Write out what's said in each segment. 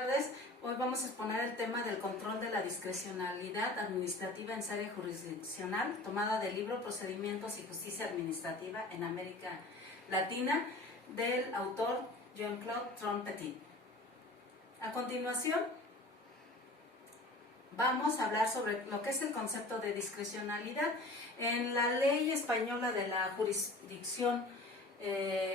Buenas tardes. Hoy vamos a exponer el tema del control de la discrecionalidad administrativa en sede jurisdiccional, tomada del libro Procedimientos y Justicia Administrativa en América Latina, del autor Jean-Claude Trompetit. A continuación, vamos a hablar sobre lo que es el concepto de discrecionalidad. En la ley española de la jurisdicción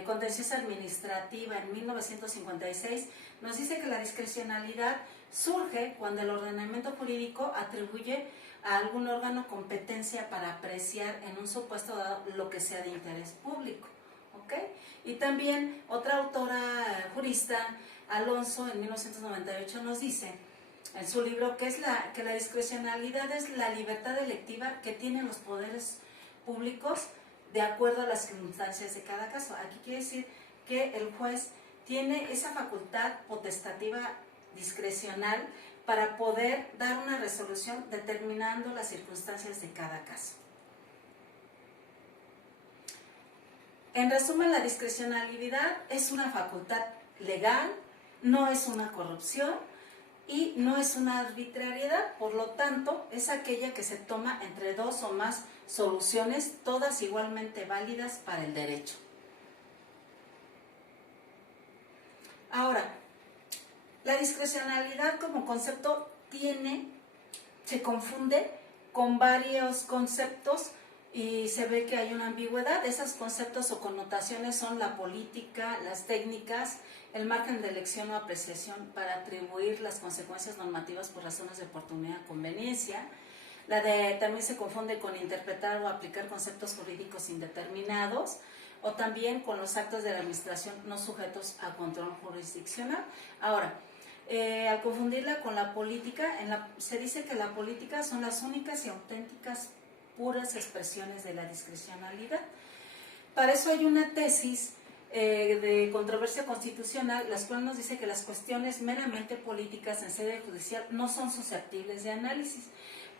contenciosa administrativa en 1956 nos dice que la discrecionalidad surge cuando el ordenamiento jurídico atribuye a algún órgano competencia para apreciar en un supuesto dado lo que sea de interés público. ¿Okay? Y también otra autora jurista, Alonso, en 1998 nos dice en su libro que la discrecionalidad es la libertad electiva que tienen los poderes públicos de acuerdo a las circunstancias de cada caso. Aquí quiere decir que el juez tiene esa facultad potestativa discrecional para poder dar una resolución determinando las circunstancias de cada caso. En resumen, la discrecionalidad es una facultad legal, no es una corrupción y no es una arbitrariedad, por lo tanto, es aquella que se toma entre dos o más soluciones, todas igualmente válidas para el derecho. Ahora, la discrecionalidad como concepto se confunde con varios conceptos y se ve que hay una ambigüedad. Esos conceptos o connotaciones son la política, las técnicas, el margen de elección o apreciación para atribuir las consecuencias normativas por razones de oportunidad o conveniencia. También se confunde con interpretar o aplicar conceptos jurídicos indeterminados, o también con los actos de la administración no sujetos a control jurisdiccional. Ahora, al confundirla con la política, se dice que la política son las únicas y auténticas puras expresiones de la discrecionalidad. Para eso hay una tesis de controversia constitucional, la cual nos dice que las cuestiones meramente políticas en sede judicial no son susceptibles de análisis,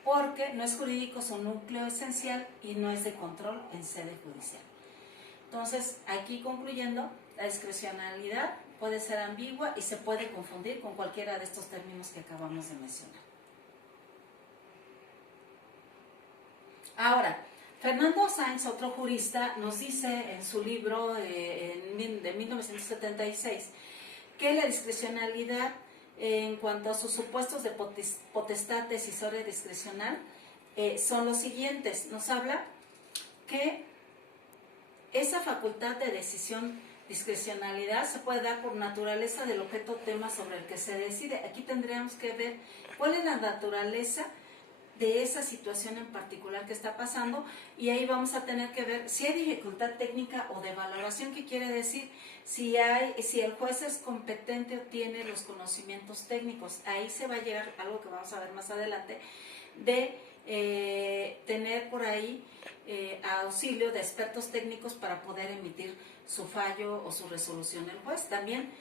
porque no es jurídico su núcleo esencial y no es de control en sede judicial. Entonces, aquí concluyendo, la discrecionalidad puede ser ambigua y se puede confundir con cualquiera de estos términos que acabamos de mencionar. Ahora, Fernando Sáenz, otro jurista, nos dice en su libro de 1976 que la discrecionalidad en cuanto a sus supuestos de potestad decisoria discrecional son los siguientes. Nos habla que esa facultad de decisión discrecionalidad se puede dar por naturaleza del objeto o tema sobre el que se decide. Aquí tendríamos que ver cuál es la naturaleza de esa situación en particular que está pasando, y ahí vamos a tener que ver si hay dificultad técnica o de valoración, que quiere decir si el juez es competente o tiene los conocimientos técnicos. Ahí se va a llegar algo que vamos a ver más adelante, de tener por ahí auxilio de expertos técnicos para poder emitir su fallo o su resolución el juez. También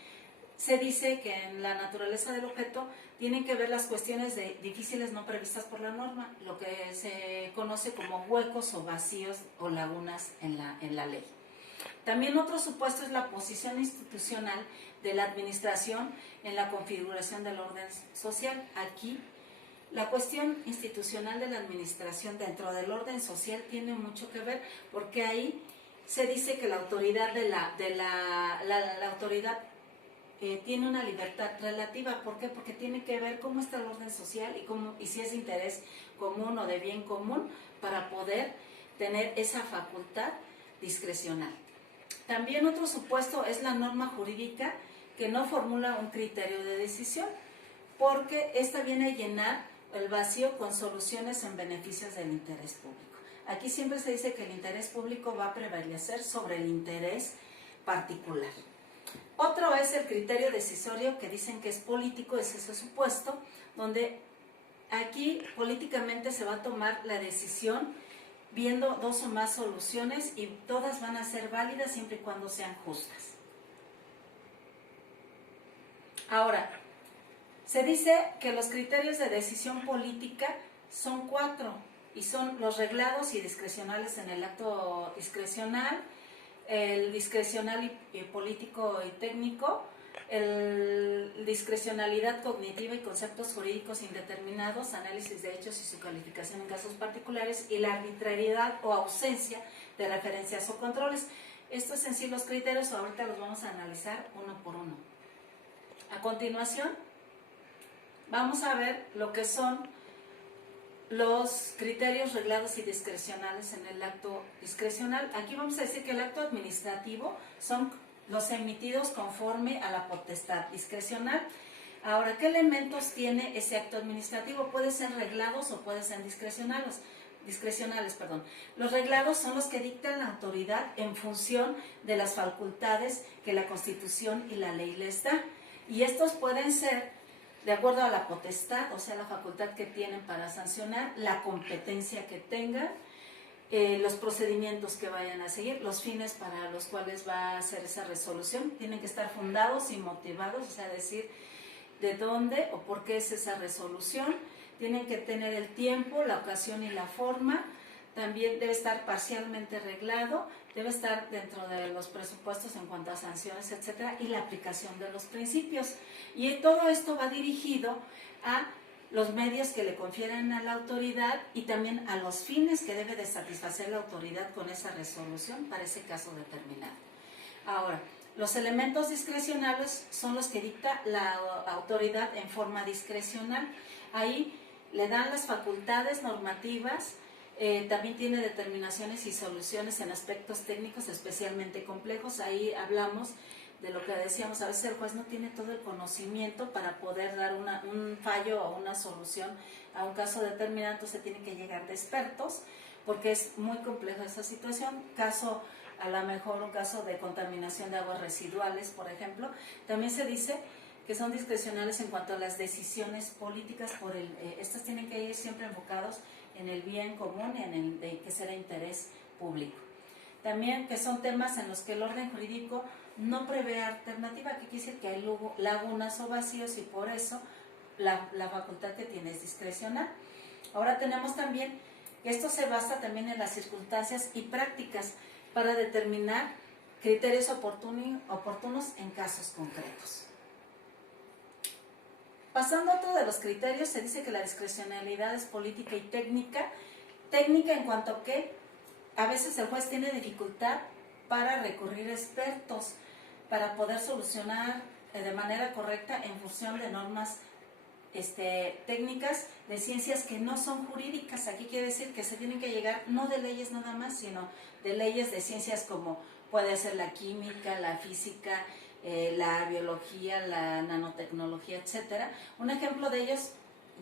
se dice que en la naturaleza del objeto tienen que ver las cuestiones difíciles no previstas por la norma, lo que se conoce como huecos o vacíos o lagunas en la ley. También otro supuesto es la posición institucional de la administración en la configuración del orden social. Aquí, la cuestión institucional de la administración dentro del orden social tiene mucho que ver, porque ahí se dice que la autoridad la autoridad tiene una libertad relativa. ¿Por qué? Porque tiene que ver cómo está el orden social y si es de interés común o de bien común, para poder tener esa facultad discrecional. También otro supuesto es la norma jurídica que no formula un criterio de decisión, porque esta viene a llenar el vacío con soluciones en beneficios del interés público. Aquí siempre se dice que el interés público va a prevalecer sobre el interés particular. Otro es el criterio decisorio, que dicen que es político, es ese supuesto, donde aquí políticamente se va a tomar la decisión viendo dos o más soluciones y todas van a ser válidas siempre y cuando sean justas. Ahora, se dice que los criterios de decisión política son 4 y son los reglados y discrecionales en el acto discrecional, el discrecional y político y técnico, discrecionalidad cognitiva y conceptos jurídicos indeterminados, análisis de hechos y su calificación en casos particulares, y la arbitrariedad o ausencia de referencias o controles. Estos en sí los criterios, ahorita los vamos a analizar uno por uno. A continuación, vamos a ver lo que son los criterios reglados y discrecionales en el acto discrecional. Aquí vamos a decir que el acto administrativo son los emitidos conforme a la potestad discrecional. Ahora, ¿qué elementos tiene ese acto administrativo? Puede ser reglados o puede ser discrecionales. Los reglados son los que dictan la autoridad en función de las facultades que la Constitución y la ley les da. Y estos pueden ser de acuerdo a la potestad, o sea, la facultad que tienen para sancionar, la competencia que tengan, los procedimientos que vayan a seguir, los fines para los cuales va a hacer esa resolución. Tienen que estar fundados y motivados, o sea, decir de dónde o por qué es esa resolución. Tienen que tener el tiempo, la ocasión y la forma. También debe estar parcialmente reglado, debe estar dentro de los presupuestos en cuanto a sanciones, etcétera, y la aplicación de los principios. Y todo esto va dirigido a los medios que le confieren a la autoridad y también a los fines que debe de satisfacer la autoridad con esa resolución para ese caso determinado. Ahora, los elementos discrecionales son los que dicta la autoridad en forma discrecional. Ahí le dan las facultades normativas. También tiene determinaciones y soluciones en aspectos técnicos especialmente complejos. Ahí hablamos de lo que decíamos, a veces el juez no tiene todo el conocimiento para poder dar un fallo o una solución a un caso determinado, entonces tiene que llegar de expertos porque es muy compleja esa situación. Caso, a lo mejor un caso de contaminación de aguas residuales, por ejemplo, también se dice que son discrecionales en cuanto a las decisiones políticas, estas tienen que ir siempre enfocados en el bien común y en el de que sea de interés público. También que son temas en los que el orden jurídico no prevé alternativa, que quiere decir que hay lagunas o vacíos y por eso la facultad que tiene es discrecional. Ahora tenemos también que esto se basa también en las circunstancias y prácticas para determinar criterios oportunos en casos concretos. Pasando a otro de los criterios, se dice que la discrecionalidad es política y técnica. Técnica en cuanto a que a veces el juez tiene dificultad para recurrir a expertos para poder solucionar de manera correcta en función de normas técnicas de ciencias que no son jurídicas. Aquí quiere decir que se tienen que llegar no de leyes nada más, sino de leyes de ciencias como puede ser la química, la física, la biología, la nanotecnología, etcétera. Un ejemplo de ellos,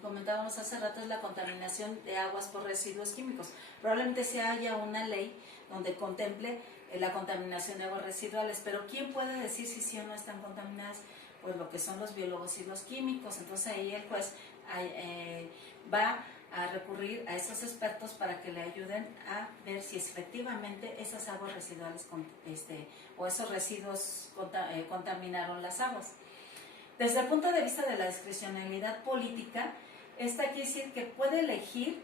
comentábamos hace rato, es la contaminación de aguas por residuos químicos. Probablemente se haya una ley donde contemple la contaminación de aguas residuales, pero ¿quién puede decir si sí o no están contaminadas? Pues lo que son los biólogos y los químicos. Entonces ahí el juez va a recurrir a esos expertos para que le ayuden a ver si efectivamente esas aguas residuales o esos residuos contaminaron las aguas. Desde el punto de vista de la discrecionalidad política, esta quiere decir que puede elegir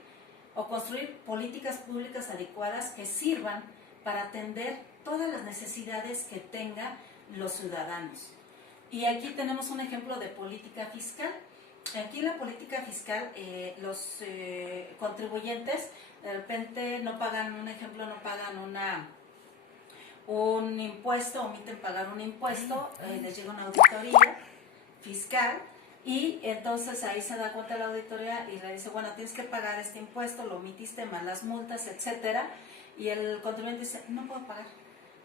o construir políticas públicas adecuadas que sirvan para atender todas las necesidades que tengan los ciudadanos. Y aquí tenemos un ejemplo de política fiscal. Aquí en la política fiscal, los contribuyentes de repente no pagan, un ejemplo, no pagan un impuesto, omiten pagar un impuesto, les llega una auditoría fiscal y entonces ahí se da cuenta la auditoría y le dice, bueno, tienes que pagar este impuesto, lo omitiste, más las multas, etcétera, y el contribuyente dice, no puedo pagar,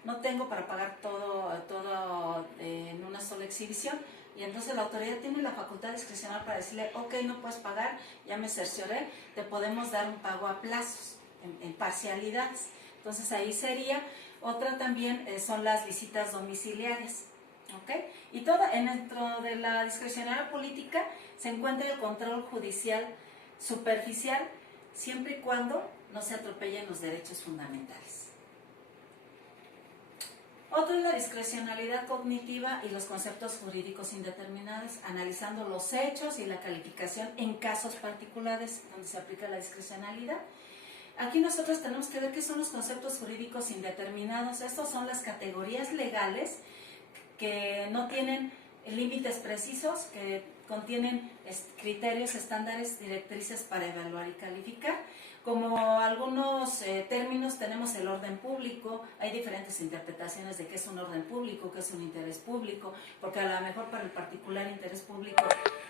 no tengo para pagar todo en una sola exhibición. Y entonces la autoridad tiene la facultad discrecional para decirle, ok, no puedes pagar, ya me cercioré, te podemos dar un pago a plazos, en parcialidades. Entonces ahí sería, otra también son las visitas domiciliarias. ¿Okay? Y dentro de la discrecionalidad política se encuentra el control judicial superficial, siempre y cuando no se atropellen los derechos fundamentales. Otro es la discrecionalidad cognitiva y los conceptos jurídicos indeterminados, analizando los hechos y la calificación en casos particulares donde se aplica la discrecionalidad. Aquí nosotros tenemos que ver qué son los conceptos jurídicos indeterminados. Estos son las categorías legales que no tienen límites precisos que contienen criterios, estándares, directrices para evaluar y calificar. Como algunos términos, tenemos el orden público. Hay diferentes interpretaciones de qué es un orden público, qué es un interés público, porque a lo mejor para el particular interés público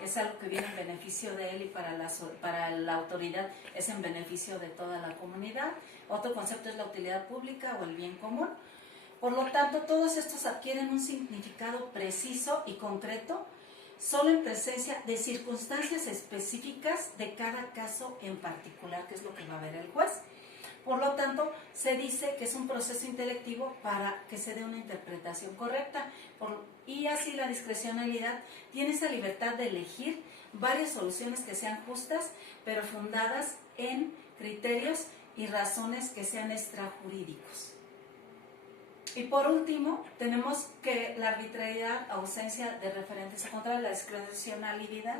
es algo que viene en beneficio de él y para la autoridad es en beneficio de toda la comunidad. Otro concepto es la utilidad pública o el bien común. Por lo tanto, todos estos adquieren un significado preciso y concreto solo en presencia de circunstancias específicas de cada caso en particular, que es lo que va a ver el juez. Por lo tanto, se dice que es un proceso intelectivo para que se dé una interpretación correcta, y así la discrecionalidad tiene esa libertad de elegir varias soluciones que sean justas, pero fundadas en criterios y razones que sean extrajurídicos. Y por último, tenemos que la arbitrariedad, ausencia de referentes, contra la discrecionalidad.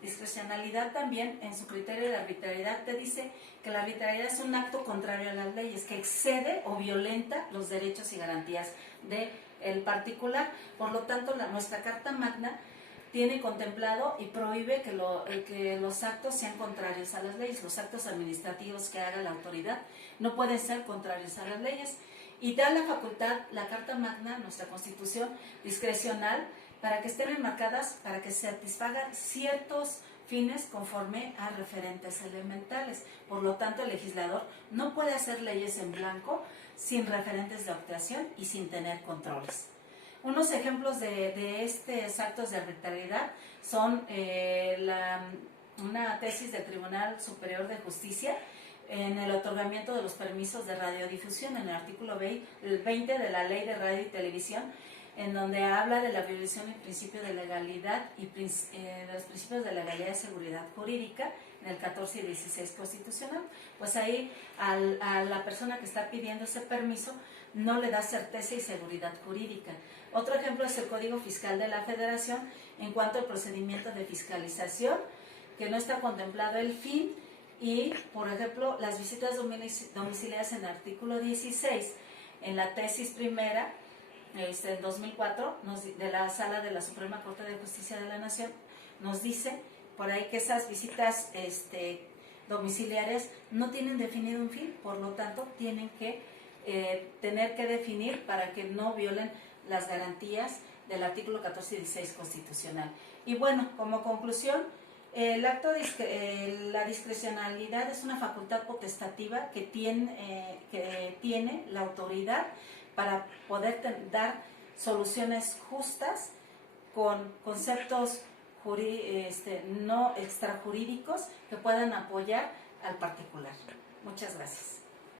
Discrecionalidad también, en su criterio de arbitrariedad, te dice que la arbitrariedad es un acto contrario a las leyes, que excede o violenta los derechos y garantías del particular. Por lo tanto, nuestra Carta Magna tiene contemplado y prohíbe que los actos sean contrarios a las leyes. Los actos administrativos que haga la autoridad no pueden ser contrarios a las leyes. Y da la facultad, la Carta Magna, nuestra Constitución, discrecional, para que estén enmarcadas, para que se satisfagan ciertos fines conforme a referentes elementales. Por lo tanto, el legislador no puede hacer leyes en blanco sin referentes de actuación y sin tener controles. Unos ejemplos de estos actos de arbitrariedad son una tesis del Tribunal Superior de Justicia en el otorgamiento de los permisos de radiodifusión, en el artículo 20 de la Ley de Radio y Televisión, en donde habla de la violación del principio de legalidad y de los principios de legalidad y seguridad jurídica, en el 14 y 16 constitucional. Pues ahí a la persona que está pidiendo ese permiso no le da certeza y seguridad jurídica. Otro ejemplo es el Código Fiscal de la Federación en cuanto al procedimiento de fiscalización, que no está contemplado el fin. Y, por ejemplo, las visitas domiciliarias en el artículo 16, en la tesis primera, en 2004, de la Sala de la Suprema Corte de Justicia de la Nación, nos dice por ahí que esas visitas domiciliarias no tienen definido un fin, por lo tanto, tienen que tener que definir para que no violen las garantías del artículo 14 y 16 constitucional. Y bueno, como conclusión, la discrecionalidad es una facultad potestativa que tiene la autoridad para poder dar soluciones justas con conceptos no extrajurídicos que puedan apoyar al particular. Muchas gracias.